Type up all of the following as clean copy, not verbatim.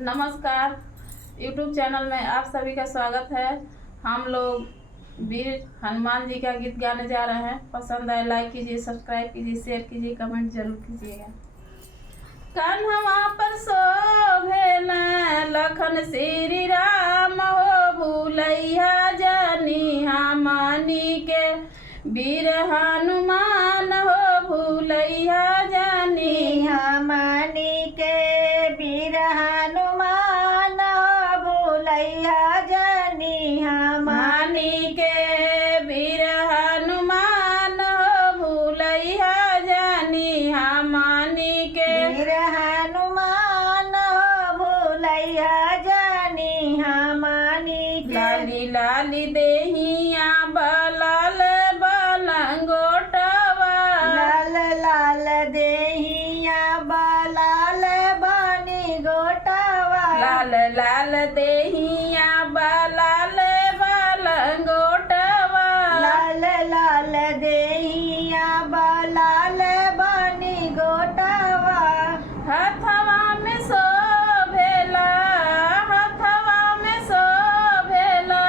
नमस्कार। YouTube channel में आप सभी का स्वागत है। हम लोग वीर हनुमान जी का गीत गाने जा रहे हैं। पसंद आए लाइक कीजिए, सब्सक्राइब कीजिए, शेयर कीजिए, कमेंट जरूर कीजिएगा। कान्हा पर शोभेला लखन श्री राम हो, भूलैया जानी हमनी के वीर हनुमान हो, भूलैया जानी हमनी के वीर हनुमान भूलैया जानी हमनी के वीर हनुमान हो, भूलैया जानी हमनी के वीर हनुमान भूलैया जानी हमनी के लाली लाली देहिया बलाल बलंगोटवा, लाल लाल देहिया बलाल बनी गोटवा लाल लाल देहिया बलाल बलंगोटवा, लाल लाल देहिया बलाल बनी गोटवा हथवा में शोभेला, हथवा में शोभेला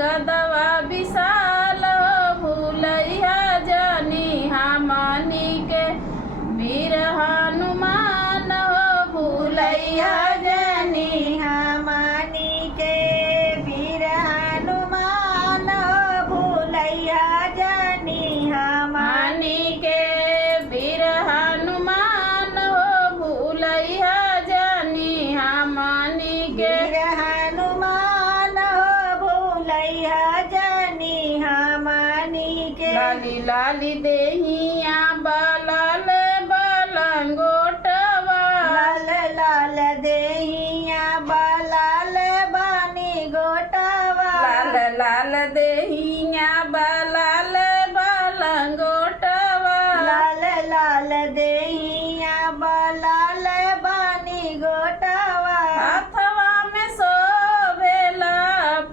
गदवा विशाल हो, भूलैया जानी हमनी के वीर हनुमान हो, भूलैया जानी हमनी के वीर हनुमान भूलैया जानी हमनी के वीर हनुमान हो, भूलैया जानी हमनी के वीर हनुमान भूलैया जानी हमनी के लाली लाली देहिया बलाल बलंगोटवा, लाल लाल देहिया बलाल बनी गोटवा लाल लाल देहिया बलाल बलंगोटवा, लाल लाल देहिया बलाल बनी गोटवा हथवा में शोभेला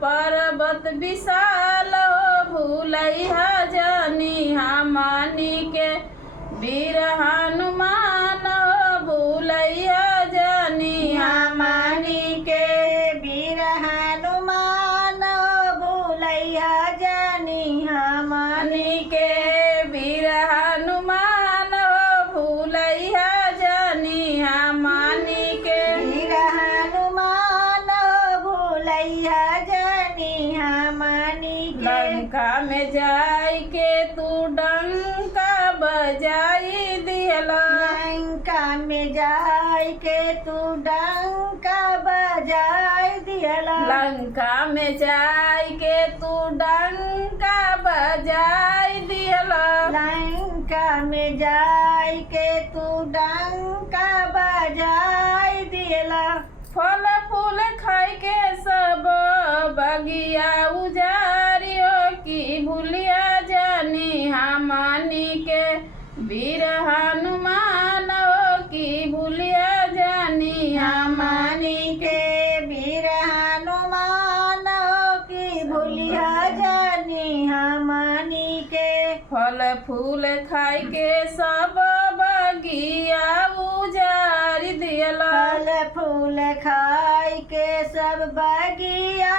पर्वत विशाल हो, भूलैया जानी हमनी के वीर हनुमान हो, भूलैया जानी हमनी के वीर हनुमान भूलैया जानी हमनी के वीर हनुमान हो, भूलैया जानी हमनी के वीर हनुमान भूलैया जानी हमनी के लंका में जाय के तू डंका बजाई दिहला, लंका में जाय के तू डंका बजाय दियला लंका में जाय के तू डंका बजाई दिहला, लंका में जाय के तू डंका बजाय दियला फल फूल खाई के सब बगिया उजारियो की भूलिया जानी हमनी के वीर हनुमान हो, की भूलिया जानी हमनी के वीर हनुमान की भूलिया जानी हमनी के फल फूल खाई के सब बगिया उजारी दियला, फल फूल खाय के सब बगिया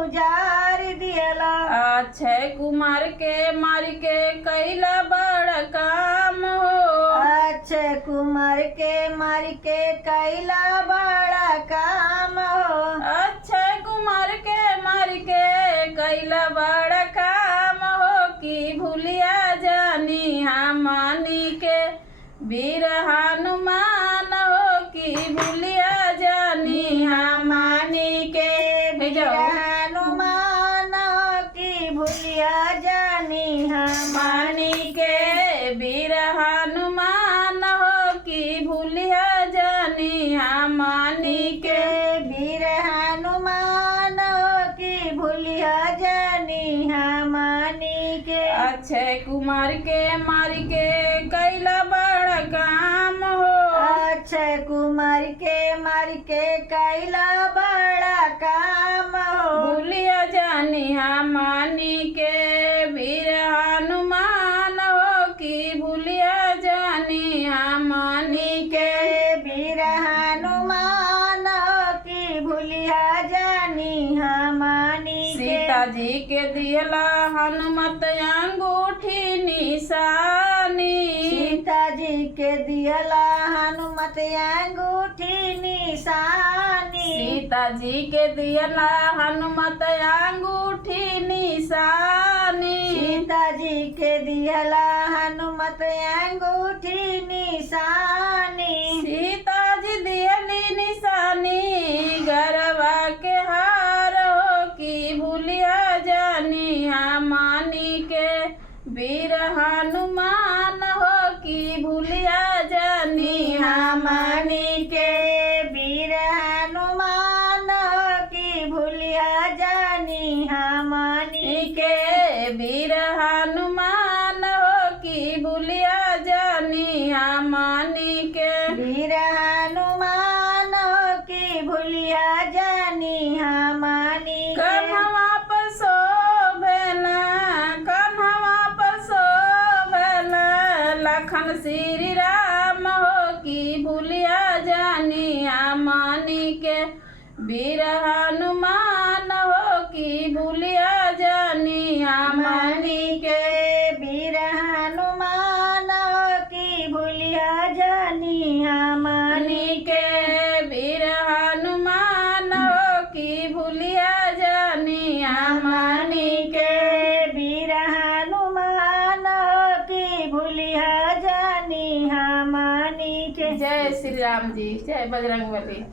उजार दियला अक्षय कुमार के मार के कैला बड़ काम हो, अक्षय कुमार के मार के कैला बड़ा काम हो अक्षय कुमार के मार के कैला बड़ काम हो, की भूलिया जानी हमनी के वीर हनुमान हो, की भूलिया जानी हमनी के वीर हनुमान की भूलिया जानी हमनी के वीर हनुमान हो, की भूलिया जानी हमनी के वीर हनुमान की भूलिया जानी हमनी के अक्षय कुमार के मार के कैला बड़ा काम हो, अक्षय कुमार के मार के कैला बड़ा काम हो भूलिया जानी हमनी के वीर हनुमान हो, की भूलिया जानी हमनी के वीर हनुमान जी के दिहला हनुमत अंगूठी निशानी। सीता जी के दिहला हनुमत अंगूठी निशानी। सीता जी के दिहला हनुमत अंगूठी निशानी। सीता जी के दिहला हनुमत अंगूठी निशानी। सीता जी दिहली निशानी गरबा के हार हो की भूलिया जानी मानी के वीर हनुमान हो की भूलिया जानी मानी के वीर हनुमान हो की भूलिया जानी मानी के वीर हनुमान हो की भूलिया जानी मानी के वीर हनुमान हो की भूलिया जानी मानी कन्हवा पर शोभना कन्हवा पर शोभना लखन श्री राम हो की भूलिया जानी मानी के वीर हनुमान हो की भूलिया जानी मानी के वीर हनुमान हो की भूलिया जानी मानी मानी के वीर हनुमान हो की भूलिया जानी मानी के वीर हनुमान हो की भूलिया जानी मानी के। जय श्री राम जी, जय बजरंग बली।